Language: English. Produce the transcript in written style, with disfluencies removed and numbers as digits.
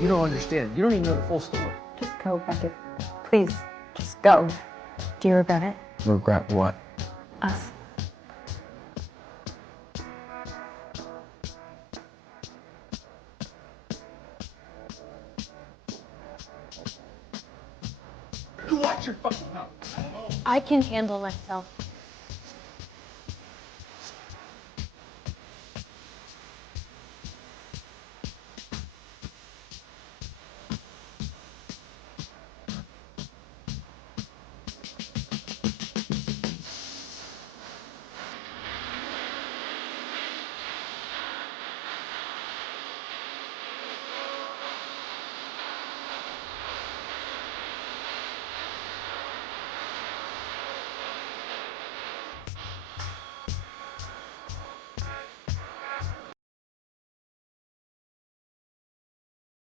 You don't understand. You don't even know the full story. Just go, Beckett. Please, just go. Do you regret it? Regret what? Us. You watch your fucking mouth. I can handle myself.